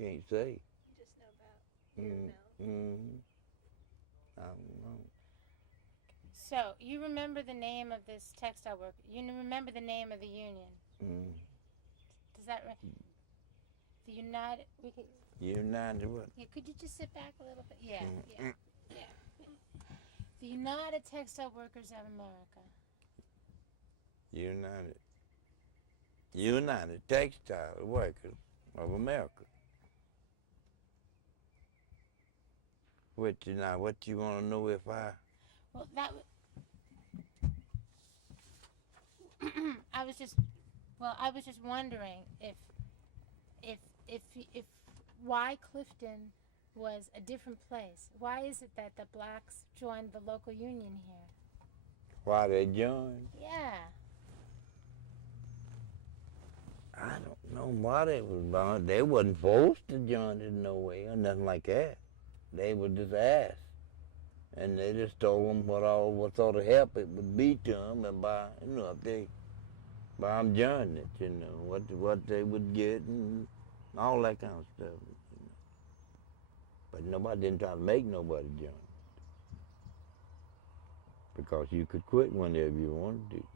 can't say. You just know about your mill. I don't know. So you remember the name of this textile worker? You remember the name of the union? Mm. Does that the United? We could. United what? Yeah. Could you just sit back a little bit? Yeah. Yeah. Mm. Yeah. The United Textile Workers of America. United. United Textile Workers of America. What you want to know if I? Well, that. I was just. Well, I was just wondering if if if why Clifton was a different place. Why is it that the blacks joined the local union here? Why they joined? Yeah. I don't know why they was born. They wasn't forced to join it no way or nothing like that. They were just asked, and they just told them what sort of help it would be to them, and if they by them joining it, what they would get and all that kind of stuff. But nobody didn't try to make nobody join because you could quit whenever you wanted to.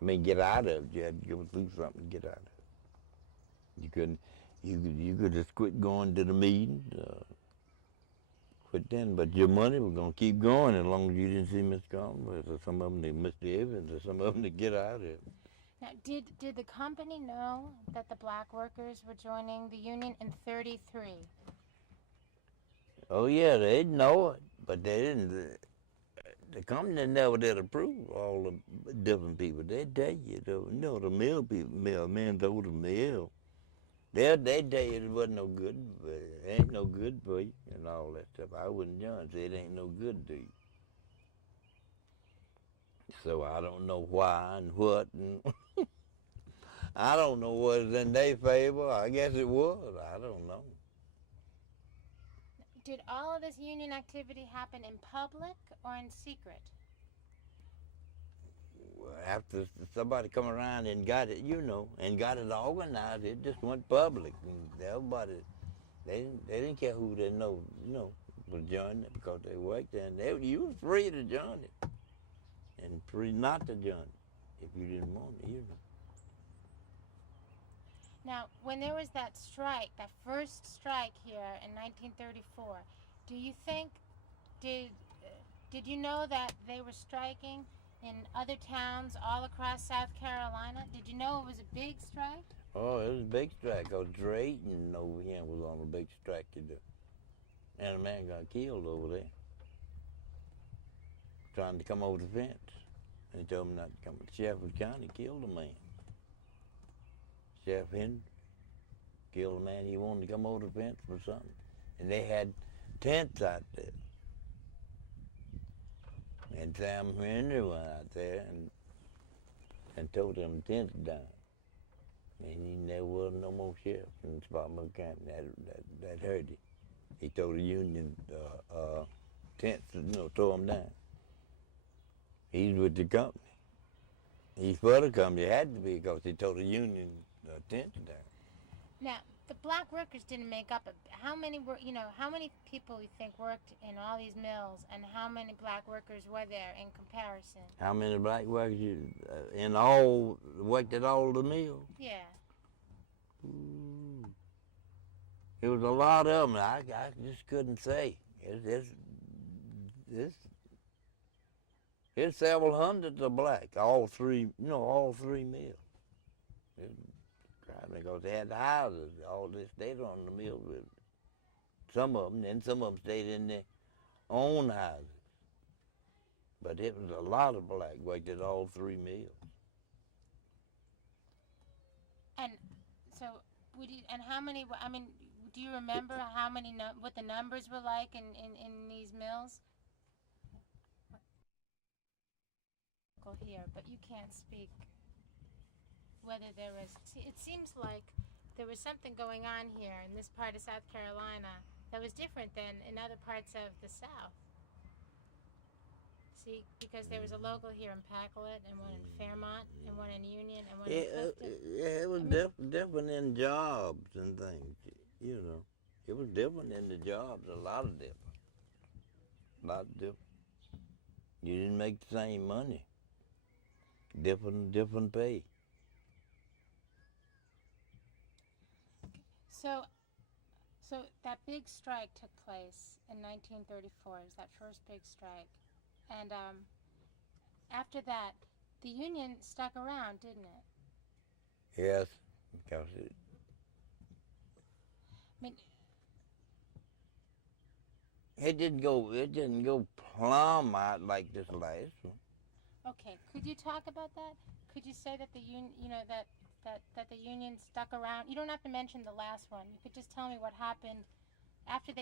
I mean, get out of it. You had to go through something to get out of it. You couldn't. You could just quit going to the meetings. Quit then, but your money was gonna keep going as long as you didn't see Miss Conway or some of them they missed the Evans or some of them to get out of it. Now, did the company know that the black workers were joining the union in '33? Oh yeah, they'd know it, but they didn't. The company never did approve all the different people. They'd tell you, the mill people, mill men told the mill. They tell you it wasn't no good, but it ain't no good for you and all that stuff. I wouldn't join, say it ain't no good to you. So I don't know why and what, and I don't know what is in their favor. I guess it was. I don't know. Did all of this union activity happen in public or in secret? After somebody come around and got it, and got it organized, it just went public, and everybody they didn't care who they was joining it because they worked there, and you was free to join it and free not to join it if you didn't want it. Now, when there was that strike, that first strike here in 1934, do you think did did you know that they were striking in other towns all across South Carolina? Did you know it was a big strike? Oh, it was a big strike. Cause Drayton over here was on a big strike to do, and a man got killed over there trying to come over the fence. And they told him not to come. Sheriff County killed a man. Sheriff Henry killed a man. He wanted to come over the fence for something, and they had tents out there. And Sam Henry went out there and told them tents down. And he never was no more sheriff in Spartanburg County. That hurt him. He told the union tents, throw them down. He's with the company. He's for the company. It had to be because he told the union tents down. Now, the black workers didn't make up. How many were? How many people you think worked in all these mills, and how many black workers were there in comparison? How many black workers in all worked at all the mills? Yeah. Ooh. It was a lot of them. I just couldn't say. It's it's several hundreds of black. All three mills. Because they had the houses. All this stayed on the mills with some of them, and some of them stayed in their own houses. But it was a lot of black worked at all three mills. And so, and how many? I mean, do you remember how many? What the numbers were like in these mills? Here, but you can't speak. Whether there was, see, it seems like there was something going on here in this part of South Carolina that was different than in other parts of the South. See, because there was a local here in Pacolet, and one in Fairmont, and one in Union, and one in Clifton. It was different in jobs and things. You know, it was different in the jobs, a lot of different. A lot of different. You didn't make the same money. Different pay. So, so that big strike took place in 1934. It was that first big strike, and after that, the union stuck around, didn't it? Yes, because it, I mean, it didn't go plumb out like this last one. okay. Could you talk about that? Could you say that the union, that the union stuck around? You don't have to mention the last one. You could just tell me what happened after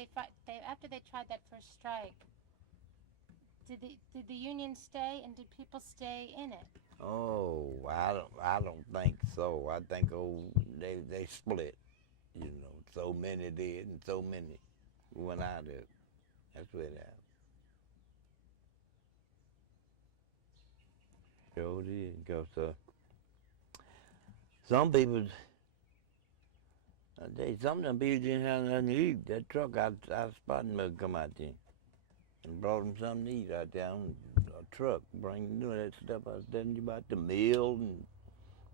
after they tried that first strike. Did the union stay, and did people stay in it? Oh, I don't think so. I think they split. You know, so many did and so many went out of it. That's what happened. Sure did. Because some people, some of them people didn't have nothing to eat. That truck I spotted them come out there and brought them something to eat out there on a truck. Bring that stuff I was telling you about, the meal and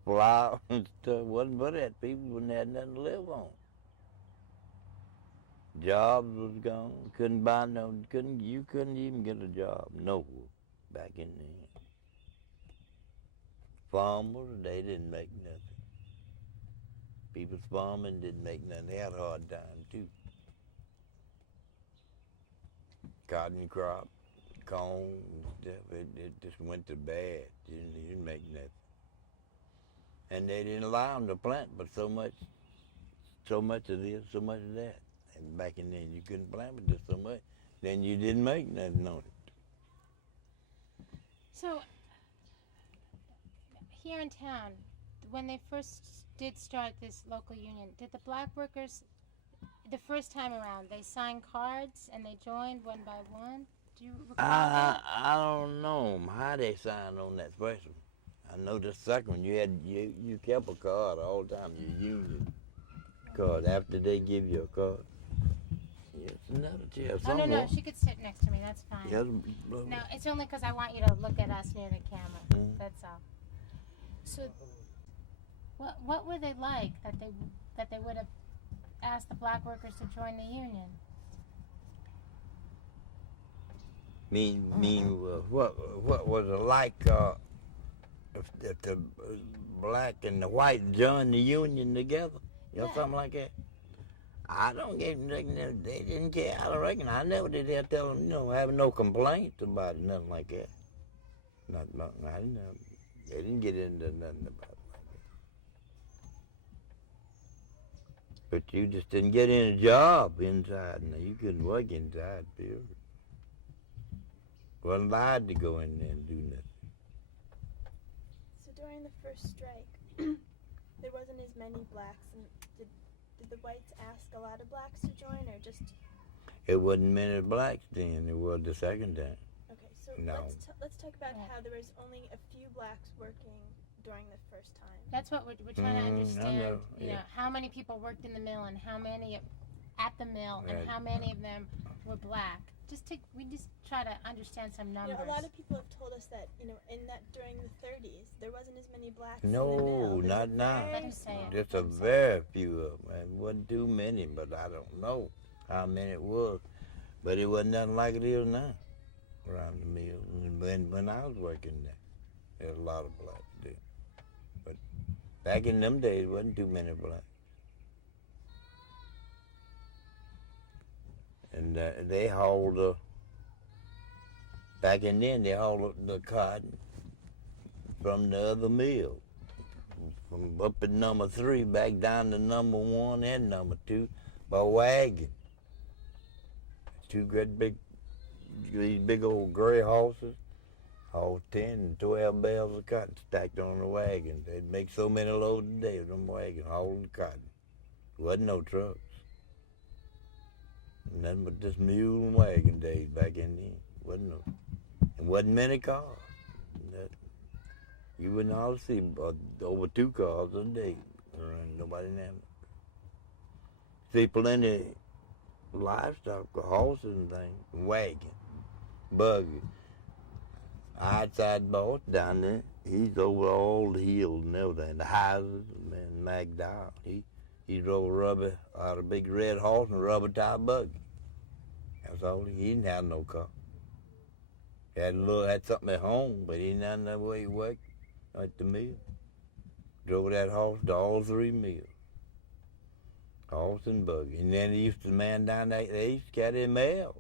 flour and stuff. Wasn't for that. People wouldn't have nothing to live on. Jobs was gone. Couldn't buy no. You couldn't even get a job nowhere back in then. Farmers, they didn't make nothing. People farming didn't make nothing. They had a hard time too. Cotton crop, corn, and stuff. It just went to bad. Didn't make nothing. And they didn't allow them to plant, but so much of this, so much of that. And back in then, you couldn't plant but just so much. Then you didn't make nothing on it. So, here in town, when they first did start this local union, did the black workers, the first time around, they signed cards and they joined one by one? Do you recall that? I don't know how they signed on that first one. I know the second one, you kept a card all the time, your union card, after they give you a card. Yes, another chair. Oh, no, she could sit next to me, that's fine. Yes, No, it's only because I want you to look at us near the camera, that's all. So, what were they like that they would have asked the black workers to join the union? What was it like if the black and the white joined the union together? You know, Yeah. something like that? I don't get they didn't care. I don't reckon. I never did hear tell them, having no complaints about it, nothing like that. I didn't know. They didn't get into nothing about it like that. But you just didn't get any job inside. No, you couldn't work inside, period. Wasn't allowed to go in there and do nothing. So during the first strike, there wasn't as many blacks, and did the whites ask a lot of blacks to join, or just? It wasn't many blacks then. It was the second time. Okay, so No. let's talk about Yeah. how there was only a few blacks working during the first time. That's what we're trying to I understand. know, You yeah. know, how many people worked in the mill and how many at the mill and Right. how many of them were black. We just try to understand some numbers. A lot of people have told us that in that during the 30s there wasn't as many blacks. No, in the mill. There's not a now. very Let him say it. Just a very few of them. It wasn't too many, but I don't know how many it was. But it wasn't nothing like it is now around the mill. When I was working there, there was a lot of blacks there. But back in them days, wasn't too many blacks. And they hauled back in then, they hauled the cotton from the other mill, from up at number 3 back down to number 1 and number 2 by wagon. Two these big old gray horses hauled 10 and 12 bales of cotton stacked on the wagon. They'd make so many loads a day with them wagons hauling cotton. Wasn't no trucks. Nothing but just mule and wagon days back in then. Wasn't many cars. You wouldn't all see over 2 cars a day around. Nobody never. See plenty livestock, horses and things, wagon, buggy. Outside boss down there, he's over all the hills and everything, the houses, and McDowell. He drove a rubber, a big red horse and a rubber tire buggy. That's all. He didn't have no car. Had something at home, but he didn't have no way he worked at the mill. Drove that horse to all 3 mills. Horse and buggy. And then he used to man down there, they used to carry mail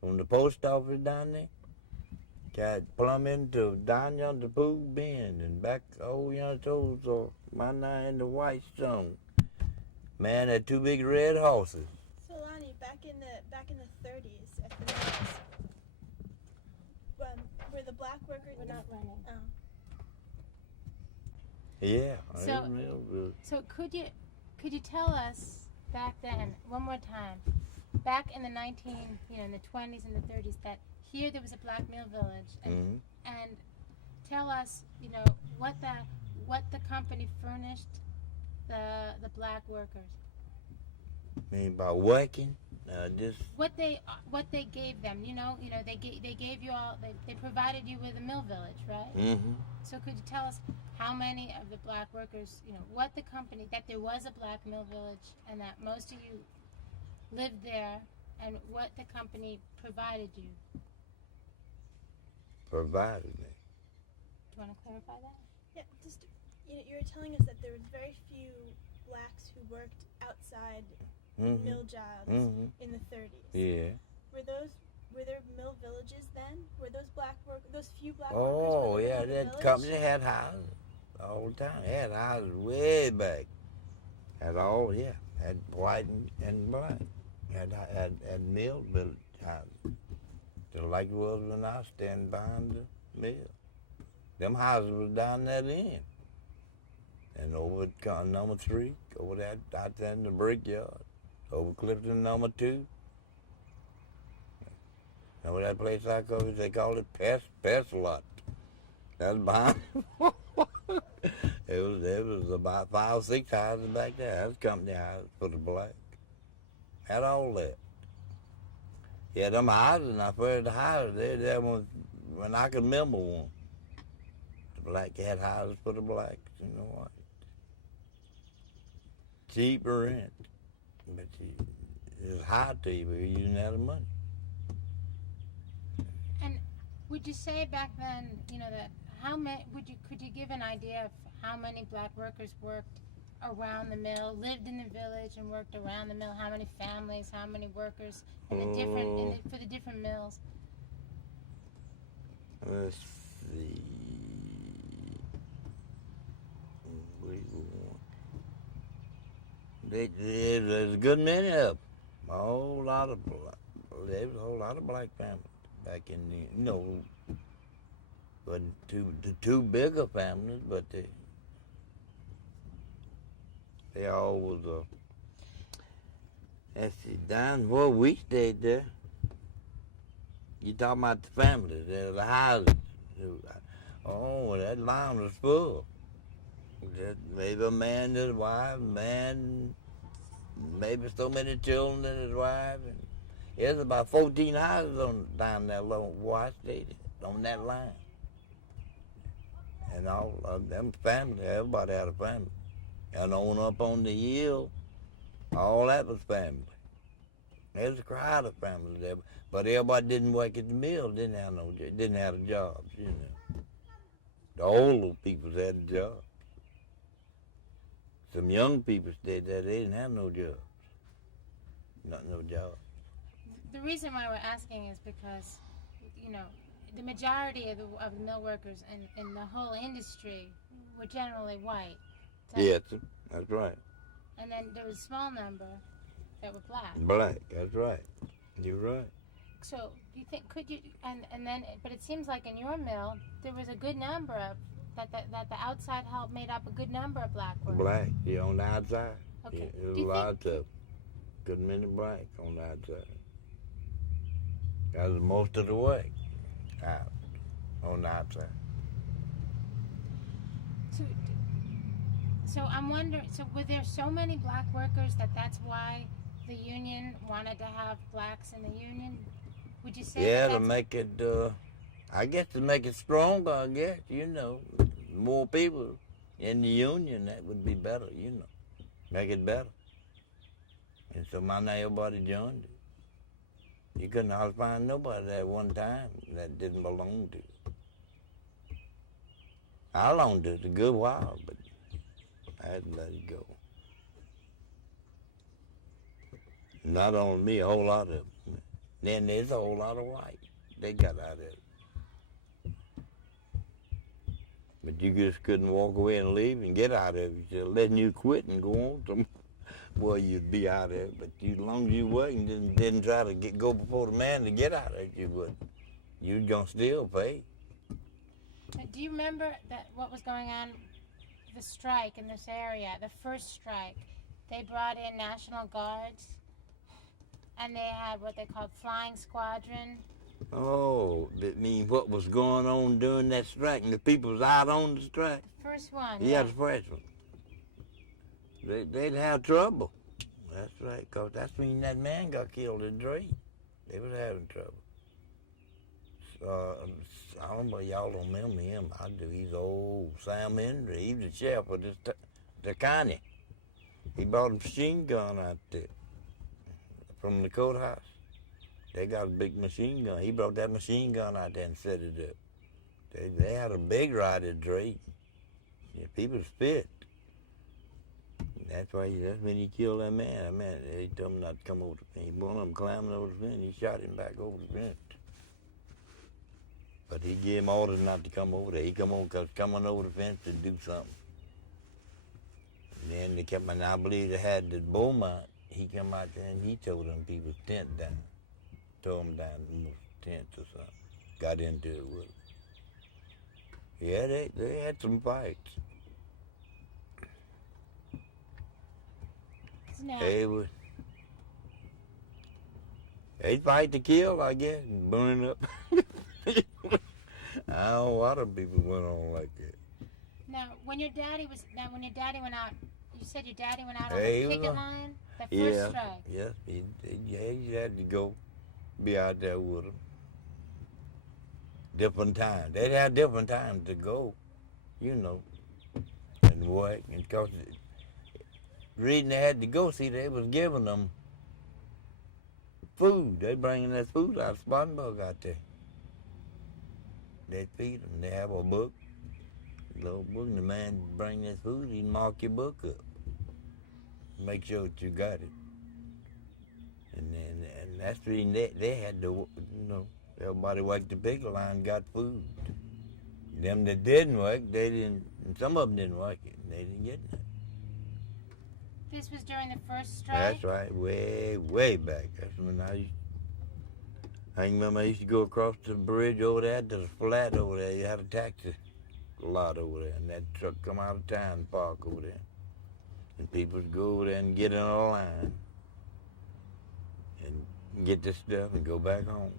from the post office down there. Got plumb into down yonder Pool Bend and back over yonder towards Mana and the Whitestone. Man had 2 big red horses. So Lonnie, back in the 30s at the mills, were the black workers? We're not running. Oh. Yeah. So could you tell us back then, one more time, back in the in the 20s and the 30s, that here there was a black mill village, and tell us, what the company furnished the black workers. Mean by working? Just what they gave them, they gave you all, they provided you with a mill village, right? Mm-hmm. So could you tell us how many of the black workers, what the company, that there was a black mill village and that most of you lived there, and what the company provided you? Provided me. Do you want to clarify that? Yeah, just you were telling us that there was very few blacks who worked outside mill jobs in the 30s. Yeah. Were there mill villages then? Were those few black Oh, workers? yeah, that company had houses all the time. Had houses way back. Had white and black. Had mill village houses. Just like it was when I was standing behind the mill. Them houses was down that end. And over at number 3, over that out there in the brickyard. Over Clifton number 2. Remember that place I go to? They called it Pest Lot. That's behind. It was about 5 or 6 houses back there. That was company house for the black. Had all that. Yeah, them houses, and I first the houses, there was when I could remember one. The black had houses for the blacks, what? Cheap rent. But it was hard to you, but you didn't have the money. And would you say back then, that how many could you give an idea of how many black workers worked around the mill, lived in the village and worked around the mill? How many families, how many workers in the for the different mills? Let's see. There's a good many of them. There was a whole lot of black families back in the, but the 2 bigger families, but they all was, let's see, down where we stayed there, you talking about the families, the houses. Oh, that line was full. Maybe a man and his wife, maybe so many children and his wife. And there's about 14 houses down that long where I stayed on that line. And all of them family, everybody had a family. And on up on the hill, all that was family. There's a crowd of families there, but everybody didn't work at the mill, didn't have a job, The older people had a job. Some young people stayed there, they didn't have no jobs. No job. The reason why we're asking is because, the majority of the mill workers in the whole industry were generally white. Yes, that's right. And then there was a small number that were black. Black, that's right. You're right. So, do you think, but it seems like in your mill, there was a good number of, that the outside help made up a good number of black workers. Black, on the outside. Okay. Yeah, there was a lot of good many black on the outside. That was most of the way out on the outside. So I'm wondering, so were there so many black workers that's why the union wanted to have blacks in the union? Would you say Yeah, that to that's make it, I guess to make it stronger, I guess, you know. More people in the union, that would be better, you know. Make it better. And so now everybody joined it. You couldn't hardly find nobody at one time that didn't belong to it. I belonged to it a good while, but I had to let it go. Not only me, a whole lot of them. Then there's a whole lot of white. They got out of it. But you just couldn't walk away and leave and get out of it. Just letting you quit and go on to well, you'd be out of it. But as long as you wasn't, didn't try to go before the man to get out of it, you wouldn't. You'd gonna still pay. Do you remember what was going on, the strike in this area, the first strike? They brought in National Guards, and they had what they called Flying Squadron. Oh, that means what was going on during that strike, and the people was out on the strike. The first one. Yeah, the first one. They'd have trouble. That's right, because that's when that man got killed in Drake. They was having trouble. I don't know, y'all don't remember him. I do. He's old Sam Hendry. He was the sheriff of the county. He brought a machine gun out there from the courthouse. They got a big machine gun. He brought that machine gun out there and set it up. They had a big ride at Drake. Yeah, people spit. That's when he killed that man. That man, they told him not to come over the fence. One of them climbing over the fence. He shot him back over the fence. But he gave him orders not to come over there. He come on because coming over the fence to do something. And then they kept, and I believe they had the Beaumont. He come out there and he told them people's tent down. Tore them down the tents or something. Got into it with them. Yeah, they had some fights. No. They'd fight to kill, I guess, and burn up. I don't know what other people went on like that. Now, when your daddy went out, you said your daddy went out on Hey, the picket line? The first strike? Yeah, he had to go be out there with them. Different times. They'd have different times to go, you know, and work. And because the reason they had to go, see, they was giving them food. They bringing that food out of Spartanburg out there. They'd feed them. They have a book, a little book, and the man bring that food, he'd mark your book up. Make sure that you got it. And that's the reason they had to, you know, everybody worked the picket line got food. Them that didn't work, they didn't, and some of them didn't work it, and they didn't get nothing. This was during the first strike? That's right, way back. That's when I remember I used to go across the bridge over there to the flat over there. You had a taxi lot over there, and that truck come out of town and park over there. And people would go over there and get in a line and get this stuff and go back home.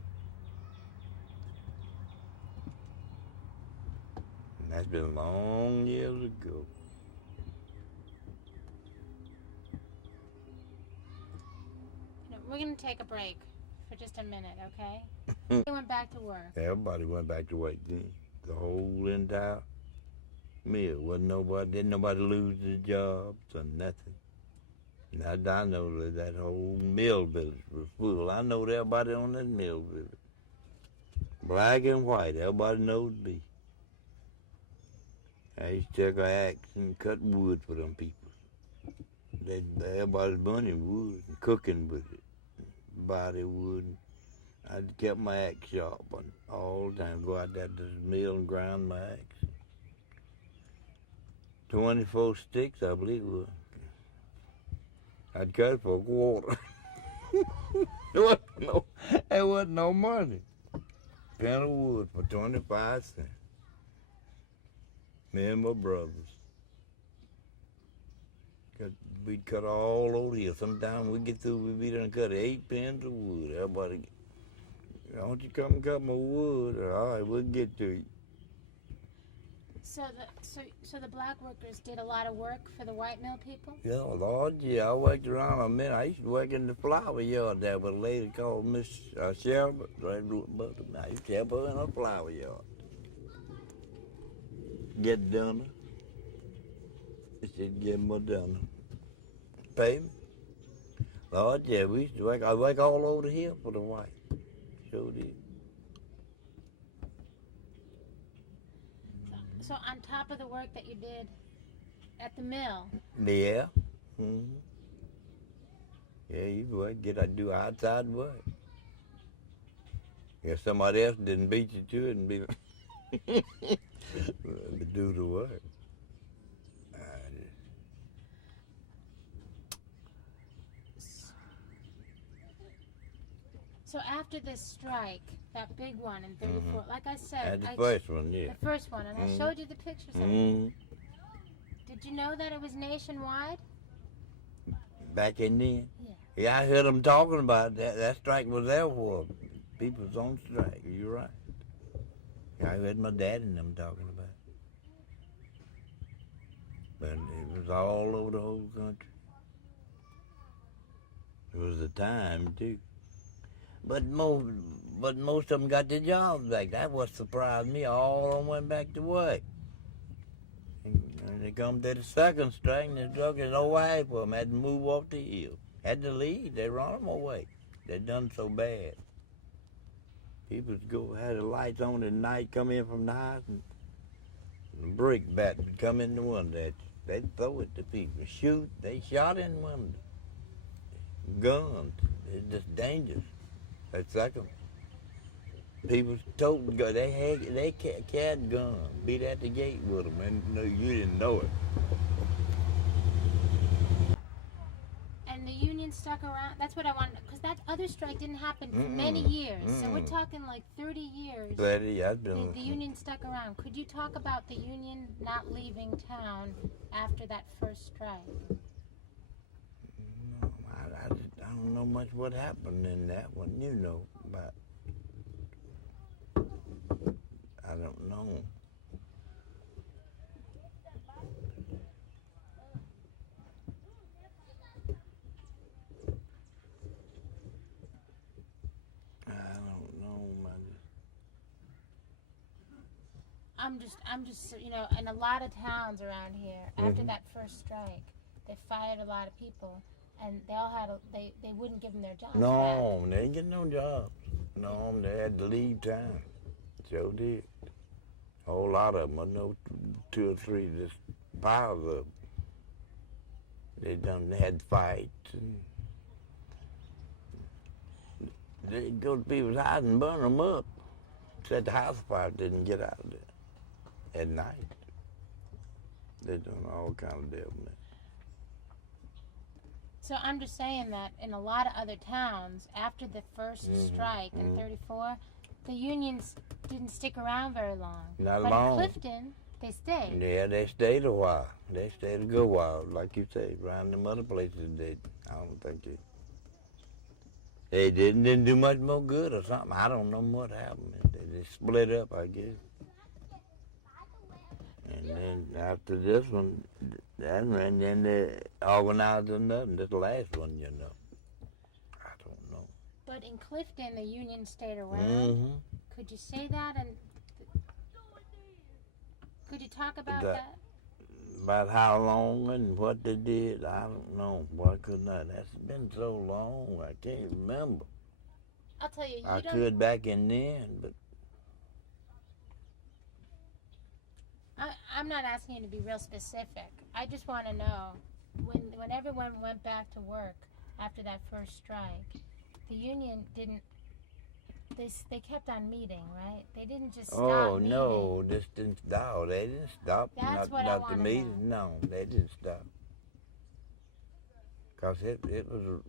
And that's been long years ago. We're going to take a break for just a minute, okay? We went back to work. Everybody went back to work then. The whole entire mill. Didn't nobody lose their jobs or nothing. And I know that whole mill village was full. I know everybody on that mill village. Black and white, everybody knows me. I used to take an axe and cut wood for them people. Everybody's burning wood and cooking with it. Body wood. I kept my axe sharp all the time. Go out there to the mill and grind my axe. 24 sticks, I believe it was. I'd cut it for a quarter. There wasn't no money. Pan of wood for 25 cents. Me and my brothers. We'd cut all over here. Sometimes we'd get through, we'd be done cut 8 pins of wood. Everybody, don't you come and cut my wood? All right, we'll get to you. So the black workers did a lot of work for the white mill people? Yeah, Lord, yeah, I worked around a minute. I used to work in the flower yard there with a lady called Miss Shelby. Right above me. I used to help her in her flower yard. Get dinner. She'd give me dinner. Pay me. Lord, yeah, we used to work. I work all over the hill for the white. Sure did. So on top of the work that you did at the mill. Yeah. Mm-hmm. Yeah, you work. I do outside work. If somebody else didn't beat you to it and be to do the work. So after this strike, that big one in '34, like I said, the first one, yeah. The first one, and I showed you the pictures of it. Did you know that it was nationwide? Back in then? Yeah. Yeah, I heard them talking about that. That strike was there for people's on strike. You're right. I heard my dad and them talking about it. But it was all over the whole country. It was a time, too. But most of them got their jobs back. That's what surprised me. All of them went back to work. And they come to the second strike, and the truckers no way for them. Had to move off the hill. Had to leave. They run them away. They done so bad. People had the lights on at night, come in from the house, and a brick bat would come in the window. They'd throw it to people. Shoot. They shot in the window. Guns. It's just dangerous. That second, people told they carried guns, beat at the gate with them, and you didn't know it. And the union stuck around. That's what I wanted, because that other strike didn't happen for many years. So we're talking like 30 years. 30 years. The union stuck around. Could you talk about the union not leaving town after that first strike? No, I don't know much what happened in that one, but I don't know. I'm just, in a lot of towns around here, after that first strike, they fired a lot of people, and they all had, they wouldn't give them their jobs No, they didn't get no jobs. No, they had to leave town. Sure did. A whole lot of them, I know 2 or 3, just piles of them. They had fights. And they'd go to people's houses and burn them up. Said the house fire didn't get out of there at night. They're doing all kind of devilment. So I'm just saying that in a lot of other towns, after the first strike in '34, the unions didn't stick around very long. Not but long. in Clifton, they stayed. Yeah, they stayed a while. They stayed a good while, like you say. Around them other places, I don't think they didn't do much more good or something. I don't know what happened. They split up, I guess. And then after this one, and then they organized another, this last one, I don't know. But in Clifton, the union stayed around. Could you say that? And could you talk about that? About how long and what they did, I don't know. Why couldn't I? That's been so long, I can't remember. I'll tell you, I could back in then, but I'm not asking you to be real specific. I just want to know, when everyone went back to work after that first strike, the union didn't, they kept on meeting, right? They didn't just stop meeting. No, this didn't stop. They didn't stop. That's what I want to know. No, they didn't stop. Because it was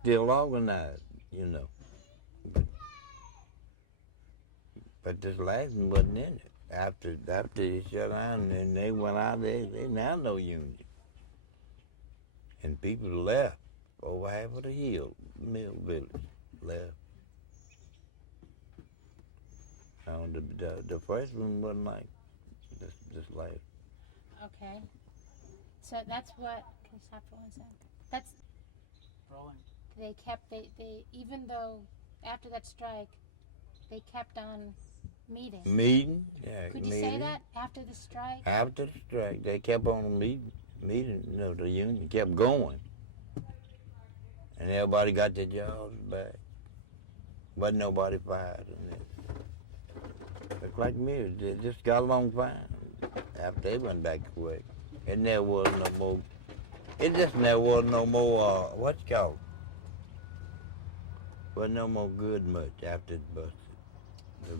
still organized, But this last one wasn't in it. After they shut down and they went out there, they now no union. And people left over half of the mill village left. Now the first one wasn't like this life. Okay. So that's what. Can you stop for 1 second? That's Rolling. they kept they even though after that strike, they kept on meeting. Meeting, yeah. Could you meeting. say that after the strike? After the strike, they kept on meeting. You know, the union kept going, and everybody got their jobs back. Wasn't nobody fired in it. Looked like me, they just got along fine after they went back to work. It never was no more. It just never was no more. What's it called? Wasn't no more good much after it busted.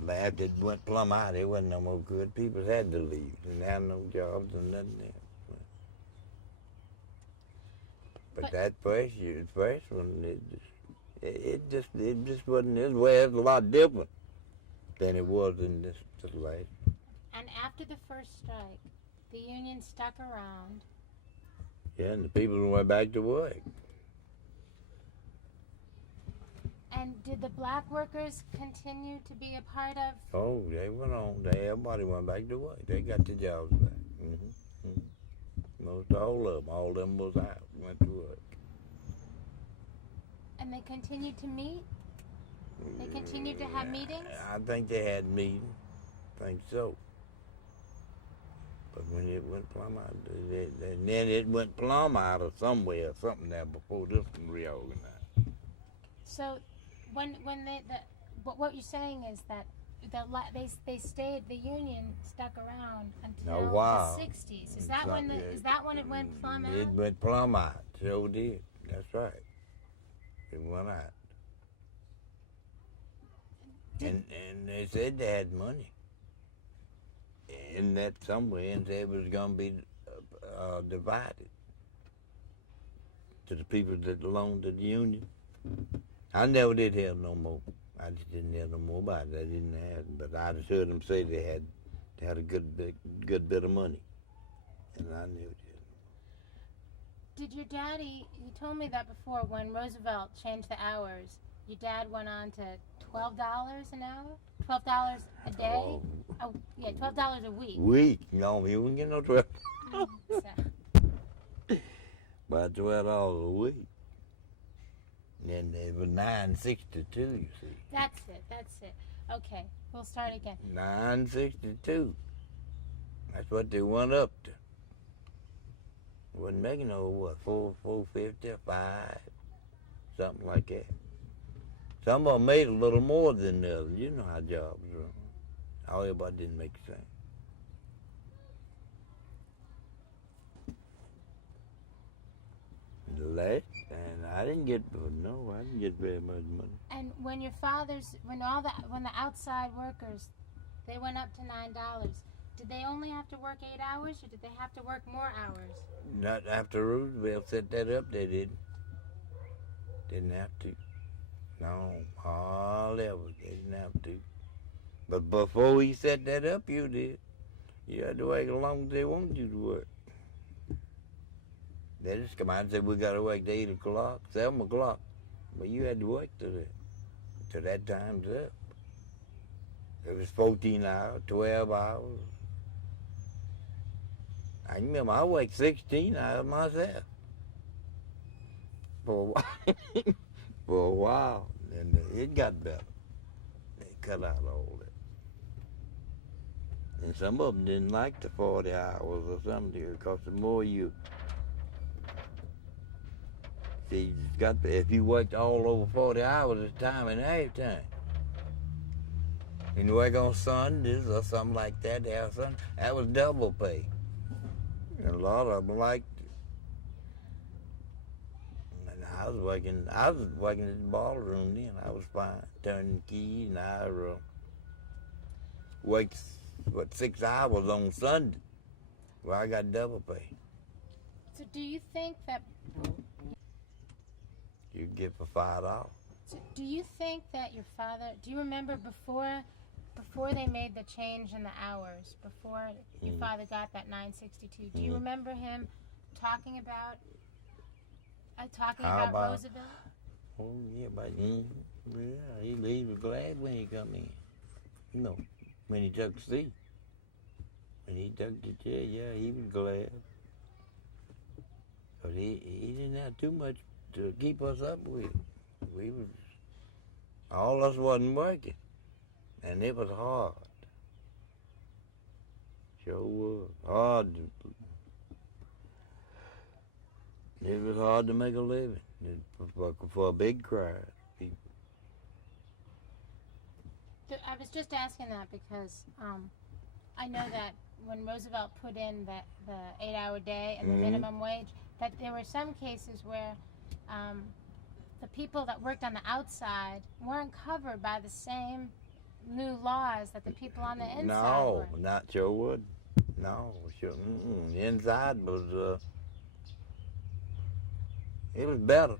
After it went plumb out, it wasn't no more good. People had to leave. Didn't have no jobs and nothing else. But that first one, it just wasn't. It was a lot different than it was in this life. And after the first strike, the union stuck around. Yeah, and the people went back to work. And did the black workers continue to be a part of? Oh, they went on. Everybody went back to work. They got their jobs back. Most all of them was out, went to work. And they continued to meet? They continued to have meetings? I think they had meetings. I think so. But when it went plumb out, and then it went plumb out of somewhere or something there before this one reorganized. So when what you're saying is that they stayed, the union stuck around until while. the 60s. Is that when it went plumb out? It went plumb out. Sure did. That's right. It went out. And they said they had money in that somewhere, and said it was going to be divided to the people that belonged to the union. I never did hear no more. I just didn't hear no more about it. I didn't have, but I just heard them say they had a good bit of money, and I knew it. Did your daddy? You told me that before. When Roosevelt changed the hours, your dad went on to $12 an hour, $12 a day. Oh, yeah, $12 a week. No, you wouldn't get no 12. About $12 a week. And it was $9.62. You see. That's it. Okay, we'll start again. $9.62. That's what they went up to. Wasn't making no what, $4.50, $5, something like that. Some of them made a little more than the others. You know how jobs run. Everybody didn't make the same. Less, and I didn't get very much money. And when your father's, when the outside workers, they went up to $9. Did they only have to work 8 hours, or did they have to work more hours? Not after Roosevelt set that up, they didn't. Didn't have to. No, all ever, they didn't have to. But before he set that up, you did. You had to work as long as they wanted you to work. They just come out and say, we got to work to 8 o'clock, 7 o'clock. But you had to work till that time's up. It was 14 hours, 12 hours. I remember I worked 16 hours myself. For a while. For a while. And it got better. They cut out all that. And some of them didn't like the 40 hours or something, because the more you... See, if you worked all over 40 hours, it's time and a half time. And you work on Sundays or something like that, that was double pay. And a lot of them liked it. And I was working at the ballroom then. I was fine, turning keys, and I worked, 6 hours on Sunday, where I got double pay. So do you think that... You get for $5. So do you think that your father... Do you remember before they made the change in the hours, before your father got that $9.62, do you remember him talking about Roosevelt? Oh, yeah, but he was glad when he come in. You know, when he took the seat. And he took the chair, yeah, he was glad. But he didn't have too much to keep us up with. We was, all us wasn't working. And it was hard. Sure was. Hard. It was hard to make a living for a big crowd. I was just asking that because I know that when Roosevelt put in the 8-hour day and the minimum wage, that there were some cases where the people that worked on the outside weren't covered by the same new laws that the people on the inside No, were. not sure would. No, sure. The inside was, it was better.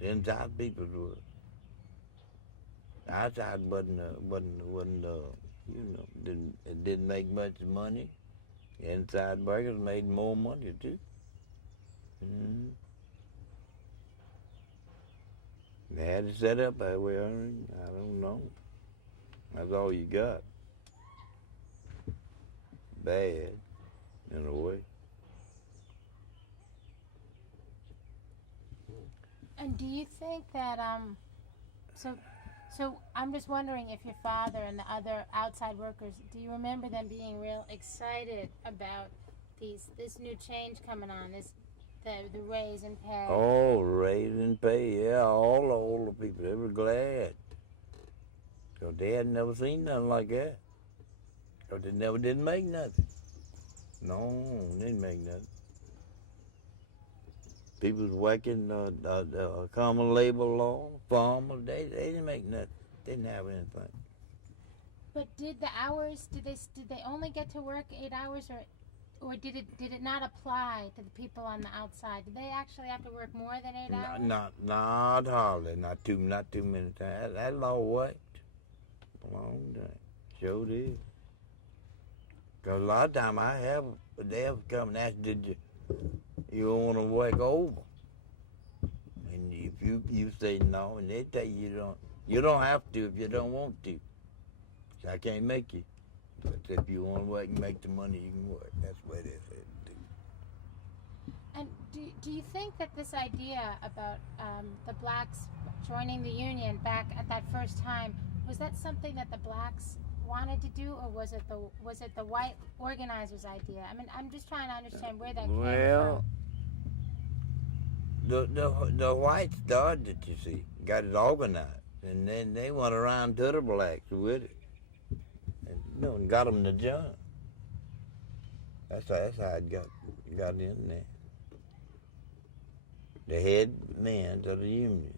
The inside people were. The outside wasn't, it didn't make much money. The inside workers made more money too. Mm-hmm. They had it set up that way. I don't know. That's all you got. Bad, in a way. And do you think that so I'm just wondering if your father and the other outside workers, do you remember them being real excited about this new change coming on, the raise in pay? Oh, raise in pay, yeah. All the older people, they were glad. Because they had never seen nothing like that. Because they never did make nothing. No, they didn't make nothing. People was working common labor law, farmers, they didn't make nothing. They didn't have anything. But did they only get to work 8 hours, or did it not apply to the people on the outside? Did they actually have to work more than 8 hours? Not hardly. Not too many times. That law worked a long time. Sure did. Because a lot of time they have come and asked, did you want to work over? And if you say no, and they tell you don't have to if you don't want to. So I can't make you. But if you want to work and make the money, you can work. That's what they said to do. And do you think that this idea about the blacks joining the union back at that first time, was that something that the blacks wanted to do, or was it the white organizers' idea? I mean, I'm just trying to understand where that came from. The whites started it, you see, got it organized, and then they went around to the blacks with it, and got them to join. That's how it got in there. The head men of the union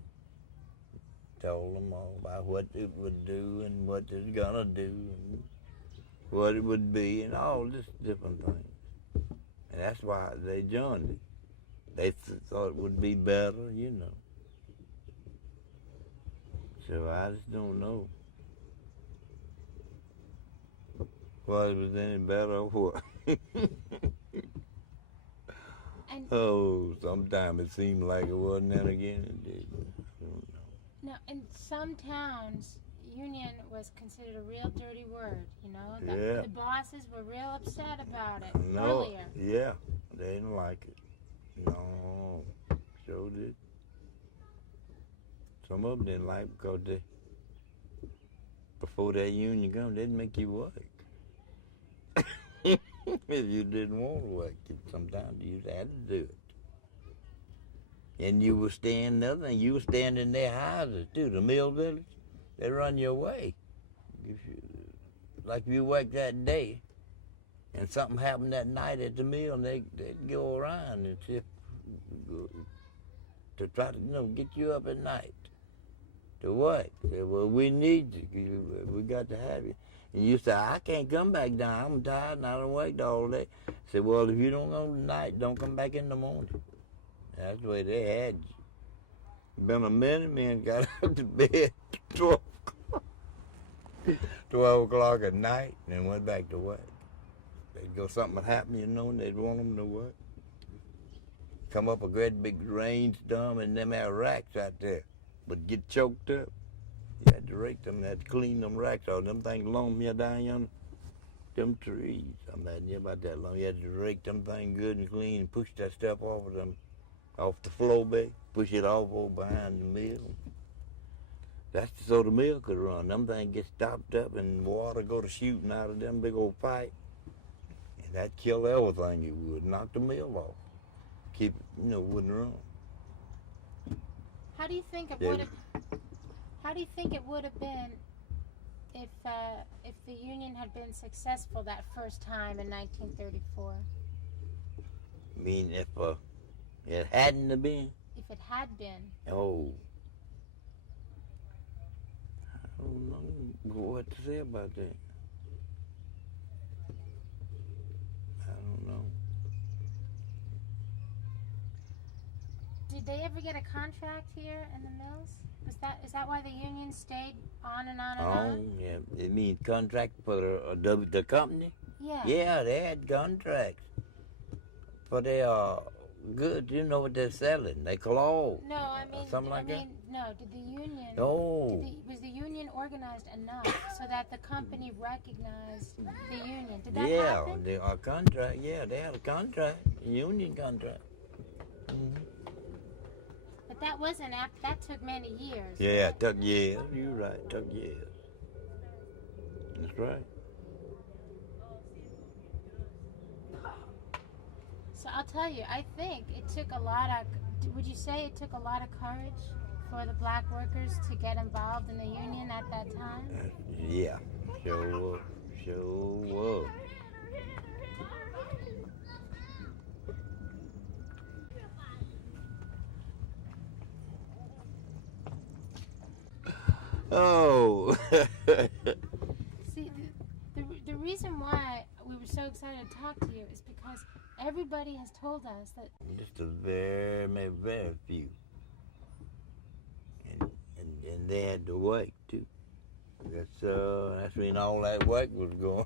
told them all about what it would do and what it's gonna do and what it would be and all this different things. And that's why they joined it. They thought it would be better, So I just don't know whether it was any better or what. Oh, sometimes it seemed like it wasn't, then again it didn't. I don't know. Now, in some towns, union was considered a real dirty word, Yeah. The bosses were real upset about it No, earlier. yeah, they didn't like it. No, sure did. Some of them didn't like it because before that union come, they'd make you work. If you didn't want to work, sometimes you had to do it. And you were staying, another thing, you were staying in their houses too, the mill village. They run your way. Like if you worked that day, and something happened that night at the mill, and they'd go around and see to try to get you up at night to work. Say, well, we need you. We got to have you. And you say, I can't come back down. I'm tired and I done worked all day. Say, well, if you don't go tonight, don't come back in the morning. That's the way they had you. Been a minute, man got out to bed 12 o'clock at night and then went back to work. They'd go, something would happen, and they'd want them to work. Come up a great big rainstorm and them had racks out there, but get choked up. You had to rake them, had to clean them racks out. Them things long me down yonder. them trees. I'm not near about that long. You had to rake them things good and clean and push that stuff off of them, off the floor back, push it off over behind the mill. That's so the mill could run. Them things get stopped up and water go to shooting out of them big old pipes. And that kill everything it would. Knock the mill off. Keep it, wouldn't run. How do you think it Yeah. would have? How do you think it would have been if the Union had been successful that first time in 1934? I mean, if it hadn't have been, If it had been, oh, I don't know what to say about that. I don't know. did they ever get a contract here in the mills? Is that why the Union stayed on and on and Oh, on? yeah. It means contract for the company? Yeah. Yeah, they had contracts for their goods. You know what they're selling. They clothes. No, I mean, something like that. no. Did the Union? Oh. Was the Union organized enough so that the company recognized the Union? Did that Yeah, happen? a contract. Yeah, they had a contract, a union contract. Mm-hmm. But that wasn't after. That took many years. Yeah, right? it took years. You're right, it took years. That's right. So I'll tell you, I think it took a lot of. Would you say it took a lot of courage for the black workers to get involved in the union at that time? Yeah, sure was. Sure was. Oh. See, the reason why we were so excited to talk to you is because everybody has told us that. Just a very, very few. And they had to work too. That's when all that work was going.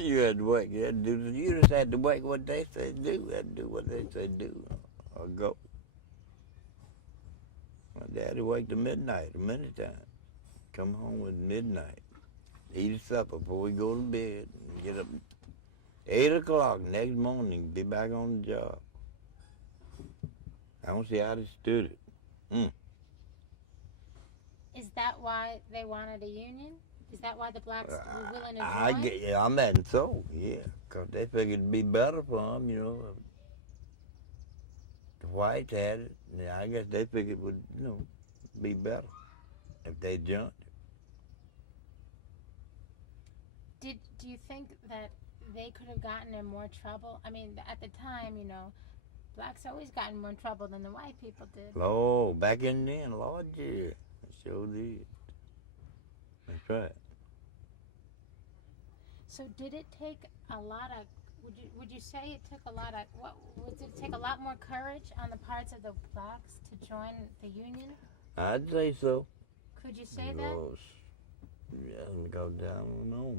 You had to work. You just had to work what they said do. You had to do what they said do, or go. My daddy worked at midnight, many times. Come home at midnight, eat his supper before we go to bed, and get up 8 o'clock next morning, be back on the job. I don't see how they stood it. Is that why they wanted a union? Is that why the blacks were willing to I join? get, yeah, I'm adding so, yeah, 'cause they figured it'd be better for them, The whites had it, and I guess they figured it would, be better if they jumped. Do you think that they could have gotten in more trouble? I mean, at the time, blacks always got in more trouble than the white people did. Oh, back in then, Lord, yeah, sure did. That's right. So did it take a lot of? Would you say it took a lot of? Would it take a lot more courage on the parts of the blacks to join the union? I'd say so. Could you say that? Yeah, because I don't know.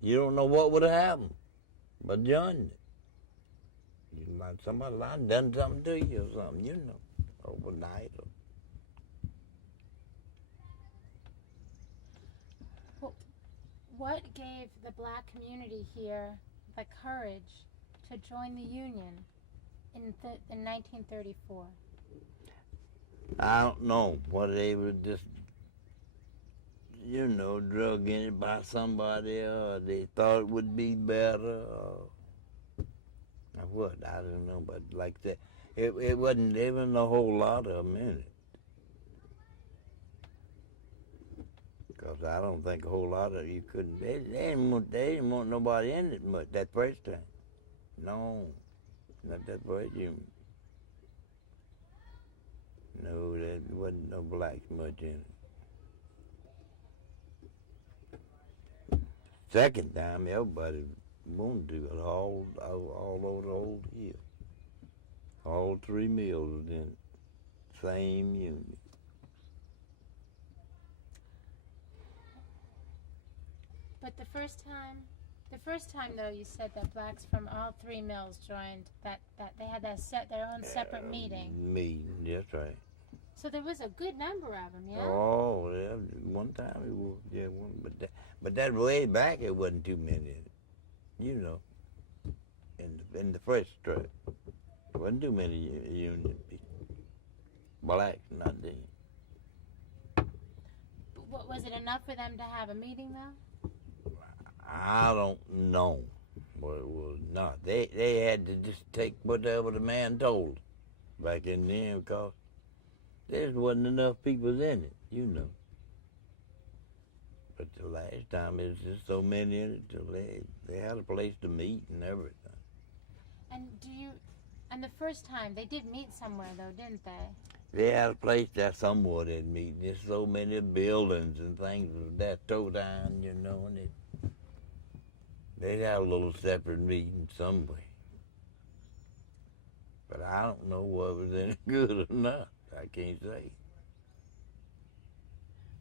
You don't know what would have happened, but joining it. Somebody done something to you or something, overnight. What gave the black community here the courage to join the union in 1934? I don't know what they were just, drug in it by somebody, or they thought it would be better, or what, I don't know, but like that, there wasn't a whole lot of them in it. Because I don't think a whole lot of you couldn't, they didn't want nobody in it much that first time. No, not that first year. No, there wasn't no blacks much in it. Second time, everybody wanted to do it all over the whole hill. All 3 mills was in the same union. But the first time though, you said that blacks from all 3 mills joined. That they had their own separate meeting. Meeting, that's right. So there was a good number of them, yeah? Oh, yeah, one time it was, yeah, but that way back it wasn't too many, you know, in the first strike. There wasn't too many Union people. Blacks, not then. What, was it enough for them to have a meeting, though? I don't know, but it was not. They had to just take whatever the man told them back in then because there wasn't enough people in it, you know. But the last time it was just so many in it till they had a place to meet and everything. And the first time, they did meet somewhere, though, didn't they? They had a place that somewhere they'd meet. There's so many buildings and things that tore down, you know, and they'd have a little separate meeting somewhere. But I don't know whether it was any good or not. I can't say.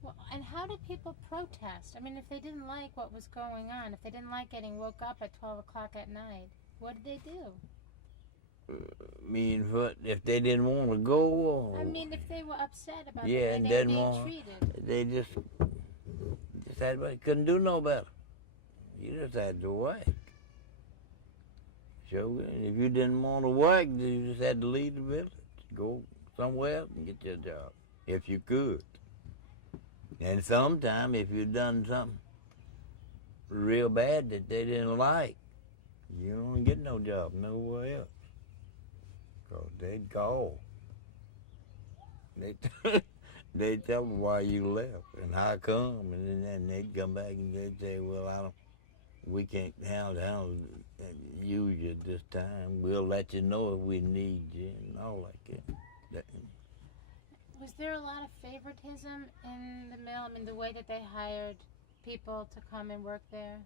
Well, and how did people protest? I mean, if they didn't like what was going on, if they didn't like getting woke up at 12 o'clock at night, what did they do? Mean what? If they didn't want to go? Or, I mean, if they were upset about yeah, the and way didn't they were want, being treated. they just had, couldn't do no better. You just had to work. So if you didn't want to work, you just had to leave the village, go somewhere else and get your job, if you could. And sometime if you done something real bad that they didn't like, you don't get no job nowhere else. Because they'd call. They'd tell them why you left and how come, and then they'd come back and they'd say, well, we can't handle use you this time. We'll let you know if we need you and all like that. Was there a lot of favoritism in the mill? I mean, the way that they hired people to come and work there?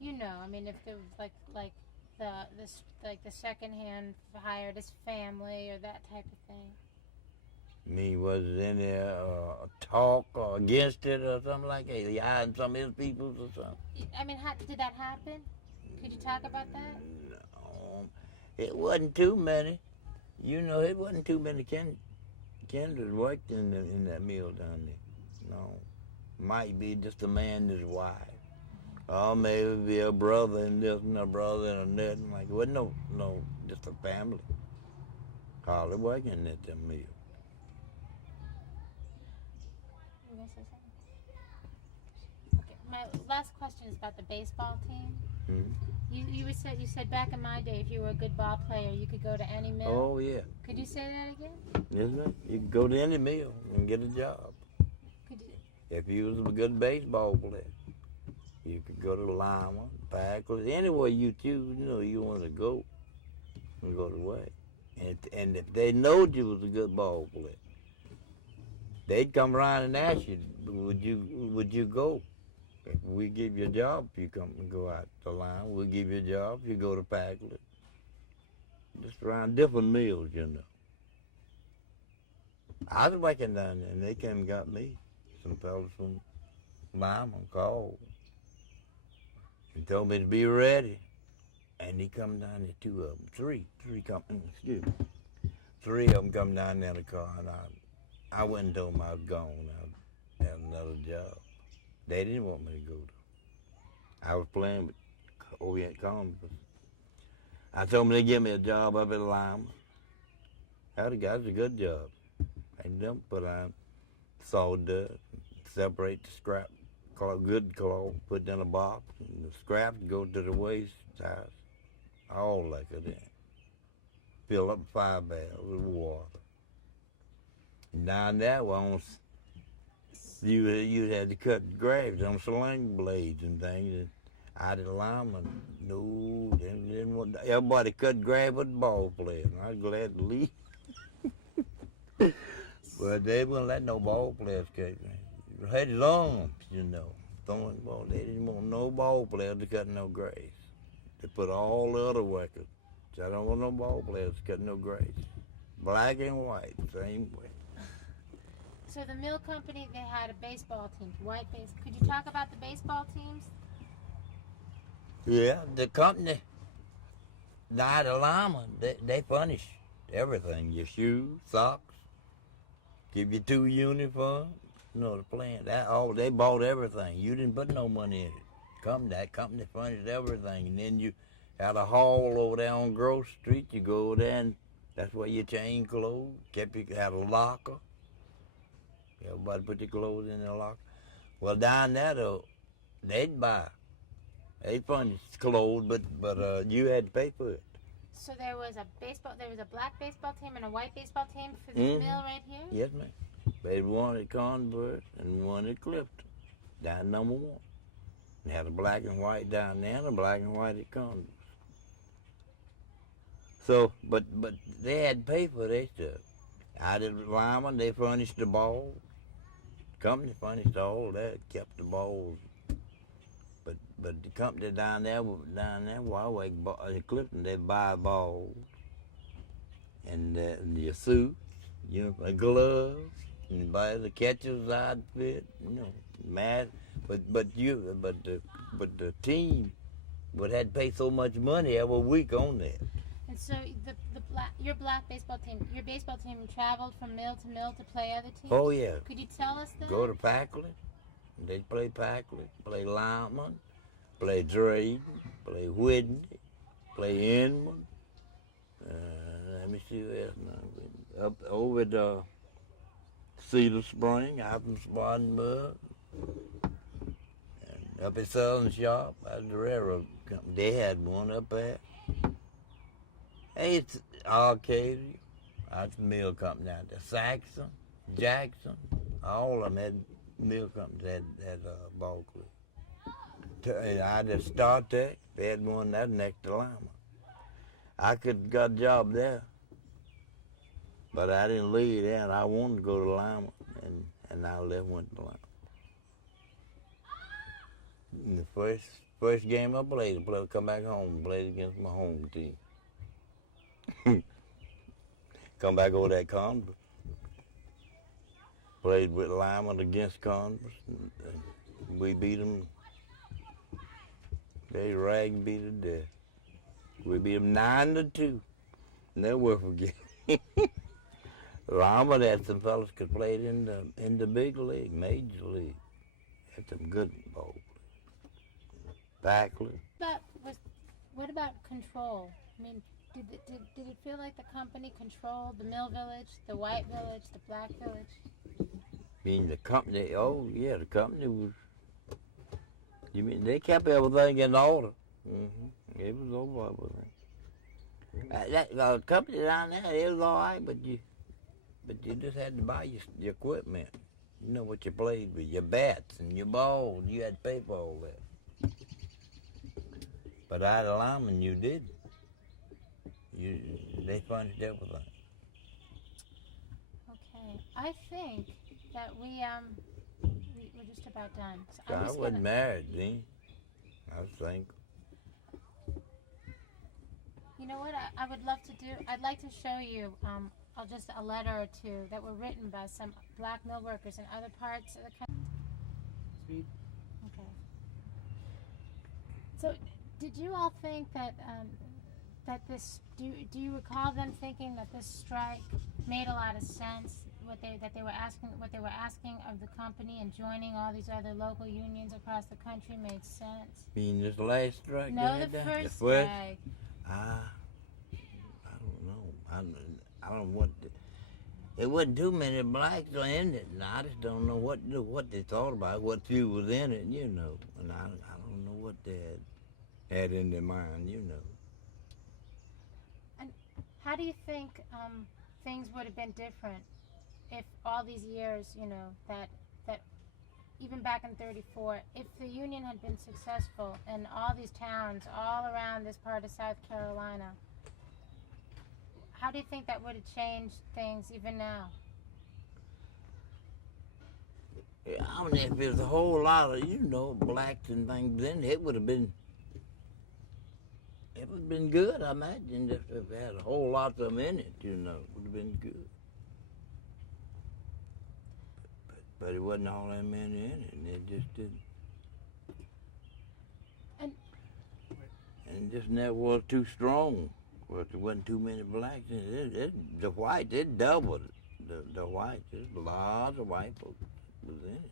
You know, I mean, if there was like the second-hand hired his family or that type of thing. I mean, was there any talk against it or something like that? He hired some of his people or something? I mean, did that happen? Could you talk about that? No, it wasn't too many. You know, it wasn't too many Kendras worked in that mill down there. No, might be just a man and his wife. Or maybe be a brother and this and a brother and nothing like. It wasn't no, just a family. Hardly working at the mill. You gonna say something? Okay, my last question is about the baseball team. Mm-hmm. You said back in my day, if you were a good ball player, you could go to any mill. Oh yeah. Could you say that again? Isn't it? You could go to any mill and get a job. Could you? If you was a good baseball player, you could go to Lima, faculty, anywhere you choose. You know you want to go, and go to work. And if they knowed you was a good ball player, they'd come around and ask you, would you go? If we give you a job if you come and go out to line, we'll give you a job if you go to faculty. Just around different mills, you know. I was working down there and they came and got me. Some fellas from Lima called and told me to be ready. And he come down there, two of them, three of them come down there in the car and I went and told them I was gone. I had another job. They didn't want me to go to. I was playing with Orient Commerce. I told them to give me a job up at Lima. That was a good job. And them put on sawdust, separate the scrap, good cloth, put it in a box, and the scraps go to the waste house. All like it in. Fill up 5 barrels with water. And down there, you had to cut grass on sling blades and things. And out of Lima, no, they didn't want. Everybody cut grass with the ball players. I was glad to leave. But they wouldn't let no ball players cut. Had his arms, you know, throwing ball. They didn't want no ball players to cut no grass. They put all the other workers. So I don't want no ball players to cut no grass. Black and white, same way. So the mill company, they had a baseball team, white base. Could you talk about the baseball teams? Yeah, the company, out of Lima, they furnish everything, your shoes, socks, Give you 2 uniforms. You know the plan. That all they bought everything. You didn't put no money in it. That company furnished everything, and then you had a hall over there on Grove Street. You go over there, and that's where you change clothes. Had a locker. Everybody put their clothes in the locker. Well, down there though, they'd buy. They furnished clothes, but you had to pay for it. So there was a black baseball team and a white baseball team for this mill right here? Yes, ma'am. They one at Converse and one at Clifton, down number 1. They had a black and white down there and a black and white at Converse. So, but they had to pay for their stuff. Out at Lyman, they furnished the balls. Company furnished all that, kept the balls. But the company down there, Wildway, Clifton, they buy balls and your suit, gloves, and buy the catcher's outfit, mat. But the team would have to pay so much money every week on that. And so your baseball team traveled from mill to play other teams? Oh yeah. Could you tell us that? Go to Packlet. They'd play Packlet, play Lyman, play Drayton, play Whitney, play Inman. Let me see what else now. Up over at Cedar Spring, out in Spartanburg. And up at Southern Shop, out the railroad company. They had one up there. Hey, it's Arcadia, out the mill company out there. Saxon, Jackson, all of them had mill companies had ball clubs. I did Star Tech. They had one that next to Lima. I could got a job there, but I didn't leave there. I wanted to go to Lima, and I went to Lima. And the first game I played, come back home, played against my home team. Come back over that Converse. Played with Lyman against Converse. And we beat them. They ragged and beat it to death. We beat them 9-2. Never forget. Lyman had some fellas could play in the big league, major league. Had some good ball players. Backley. What about control? I mean, did it feel like the company controlled the Mill Village, the White Village, the Black Village? You mean the company? Oh yeah, the company was. You mean they kept everything in order? It was over everything. That company down there, it was all right, but you just had to buy your equipment. You know what you played with, your bats and your balls. You had to pay for all that. But out of Lyman, you didn't. They furnished everything. Okay, I think that we're just about done. So I wasn't married then. I was single. You know what I would love to do? I'd like to show you just a letter or two that were written by some black mill workers in other parts of the country. Speed. Okay. So, did you all think that this? Do you recall them thinking that this strike made a lot of sense? What they were asking of the company and joining all these other local unions across the country made sense. You mean this last strike? No, the first strike. I don't know. I don't know what. There wasn't too many blacks in it, and I just don't know what they thought about it, what few was in it, and I don't know what they had in their mind, And how do you think things would have been different if all these years, that even back in '34, if the union had been successful in all these towns all around this part of South Carolina? How do you think that would have changed things even now? Yeah, I mean, if there's a whole lot of, blacks and things in it would have been good, I imagine, if it had a whole lot of them in it, it would have been good. But it wasn't all that many in it, and it just didn't. And just never was too strong. Well, there wasn't too many blacks in it. The whites, it doubled The whites, there's lots of white folks was in it.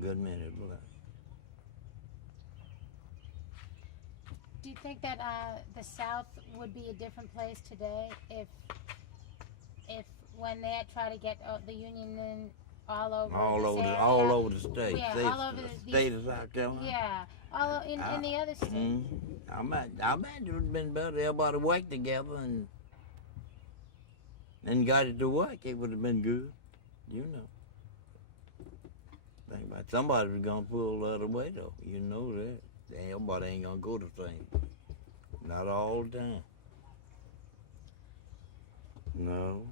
Good many black. Do you think that the South would be a different place today if when they had tried to get the Union in all over all over the state. Yeah, all over the state of South Carolina. Yeah, in the other states. I imagine it would have been better. Everybody worked together and got it to work. It would have been good, you know. Think about it. Somebody was gonna pull the other way though. You know that. Everybody ain't gonna go the same. Not all the time. No.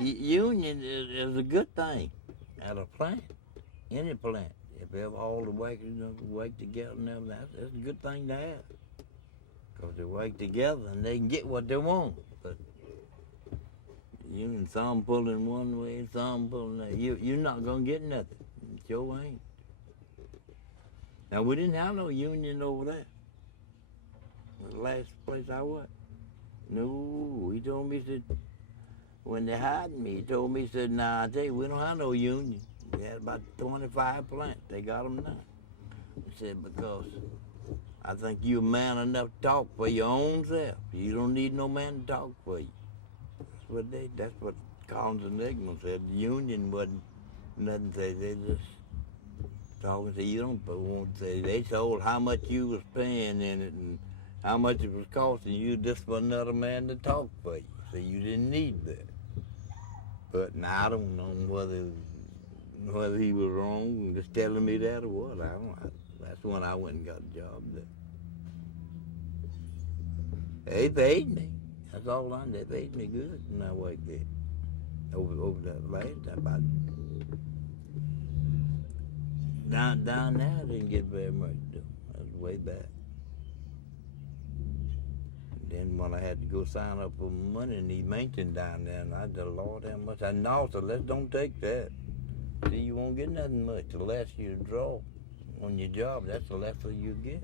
Union is a good thing at a plant, any plant. If ever all the workers work together and everything, that's a good thing to have. Because they work together and they can get what they want. But union, some pulling one way, some pulling that. You're not going to get nothing. It sure ain't. Now, we didn't have no union over there. The last place I was. No, he told me, he said, when they hired me, he told me, he said, nah, I tell you, we don't have no union. We had about 25 plants. They got them now. He said, because I think you're man enough to talk for your own self. You don't need no man to talk for you. That's what Collins and Nickman said. The union wasn't nothing to say. They just talking. Say you don't want to say. They told how much you was paying in it and how much it was costing you just for another man to talk for you. So you didn't need that. But now I don't know whether he was wrong just telling me that or what. I don't know. That's when I went and got a job there. They paid me. That's all I know. They paid me good when I worked there. Over that last about down there I didn't get very much though. That was way back. Then when I had to go sign up for money and need maintenance down there, and I said, Lord, how much? I know, so let's don't take that. See, you won't get nothing much. The less you draw on your job, that's the less you get.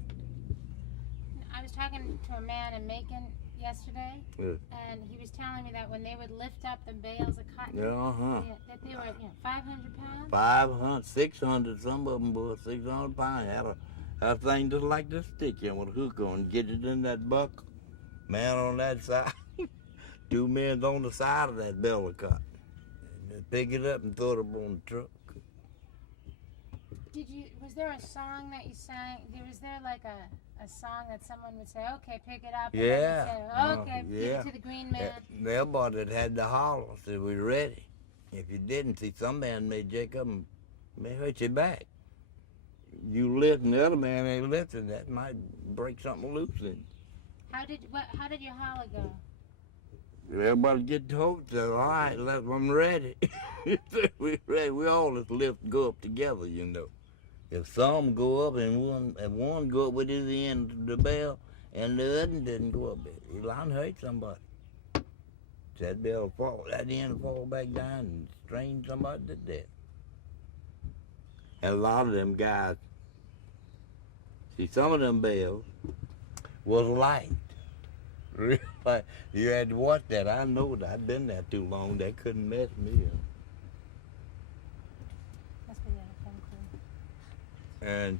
I was talking to a man in Macon yesterday, Yeah. and he was telling me that when they would lift up the bales of cotton, that they were 500 pounds? 500, 600, some of them were 600 pounds. Had a thing just like this stick here with a hook on, get it in that buckle. Man on that side, 2 men on the side of that bale of cotton. And pick it up and throw it up on the truck. Was there a song that you sang? Was there like a song that someone would say, okay, pick it up? And Yeah. then you'd say, okay, give it to the green man. Everybody that had the holler said, we're ready. If you didn't, see, some man may jack up and may hurt your back. You lift and the other man ain't lifting, that might break something loose in you. How did your holler go? Everybody get told, said, all right, I'm ready. We're ready. We all just go up together, you know. If some go up and one go up with his end of the bell and the other didn't go up, he'll hurt somebody. That bell fall, that end fall back down and strain somebody to death. And a lot of them guys, see, some of them bells was light. Really, you had to watch that. I know that. I've been there too long. They couldn't mess me up. Must be a phone call. And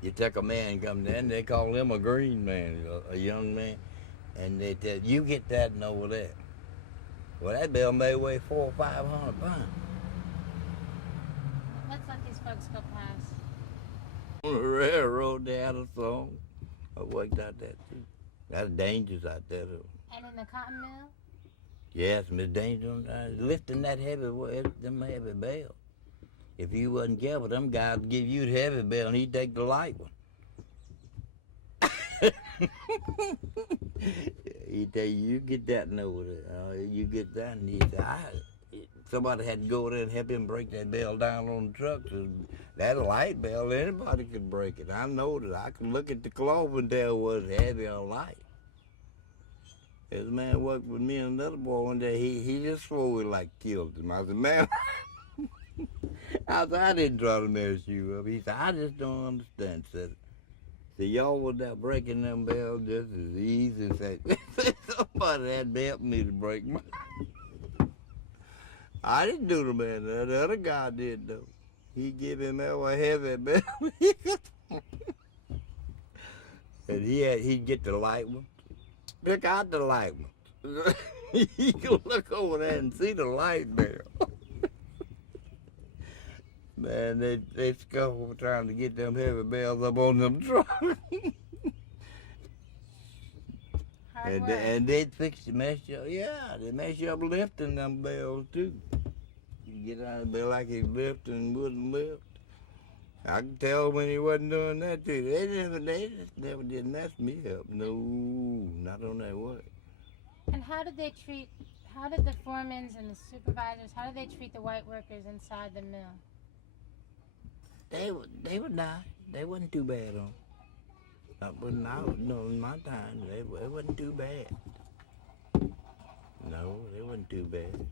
you take a man come in, they call him a green man, a young man, and they tell you get that and over there. Well, that bell may weigh 400 or 500 pounds. Let's let these folks go past. On the railroad, they had a song. I worked out there too. That's dangerous out there though. And in the cotton mill? Yes, Miss Dangerous, lifting that them heavy bales. If you wasn't careful, them guys would give you the heavy bale and he'd take the light one. He'd tell you get that and over there. You get that and he'd say, somebody had to go there and help him break that bell down on the truck. So that light bell, anybody could break it. I know that. I could look at the cloth and tell was heavy or light. This man worked with me and another boy one day. He just swore he like killed him. I said, man, I didn't try to mess you up. He said, I just don't understand. Said See, y'all was there breaking them bells just as easy as that. Somebody had to help me to break mine. I didn't do the man. The other guy did, though. He give him a heavy bell. And he'd get the light one. Pick out the light one. You can look over there and see the light bell. Man, they scuffle trying to get them heavy bells up on them trucks. And they'd fix to mess you up. Yeah, they mess you up lifting them bells too. You get out of bed like he's lifting and wouldn't lift. I could tell when he wasn't doing that too. They just never did mess me up. No, not on that way. And how did the foremans and the supervisors, how did they treat the white workers inside the mill? They were nice. They wasn't too bad on. In my time, they wasn't too bad. No, they wasn't too bad.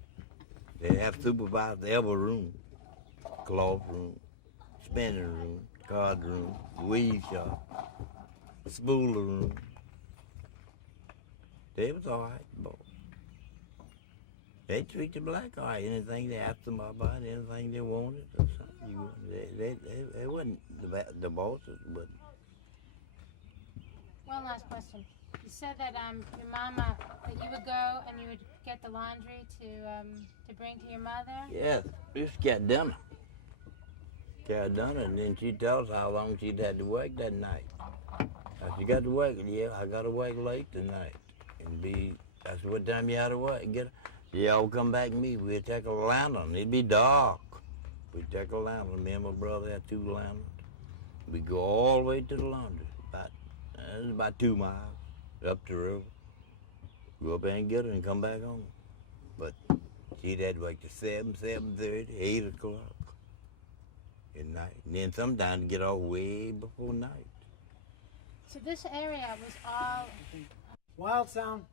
They have supervised every room, cloth room, spinning room, card room, weave shop, spooler room. They was all right, boy. They treat the black all right. Anything they asked them about, anything they wanted, or something. They wasn't the bosses, but. One last question. You said that your mama, that you would go and you would get the laundry to bring to your mother? Yes, we used to get dinner. Get dinner, and then she'd tell us how long she'd had to work that night. If you got to work, yeah, I got to work late tonight. That's what time you had to work. Y'all come back and meet. We'd take a lantern. It'd be dark. We'd take a lantern. Me and my brother had 2 lanterns. We'd go all the way to the laundry. It was about 2 miles up the river. Go up there and get her and come back home. But she'd had to work to 7:30, 8 o'clock at night. And then sometimes get off way before night. So this area was all... Wild sound.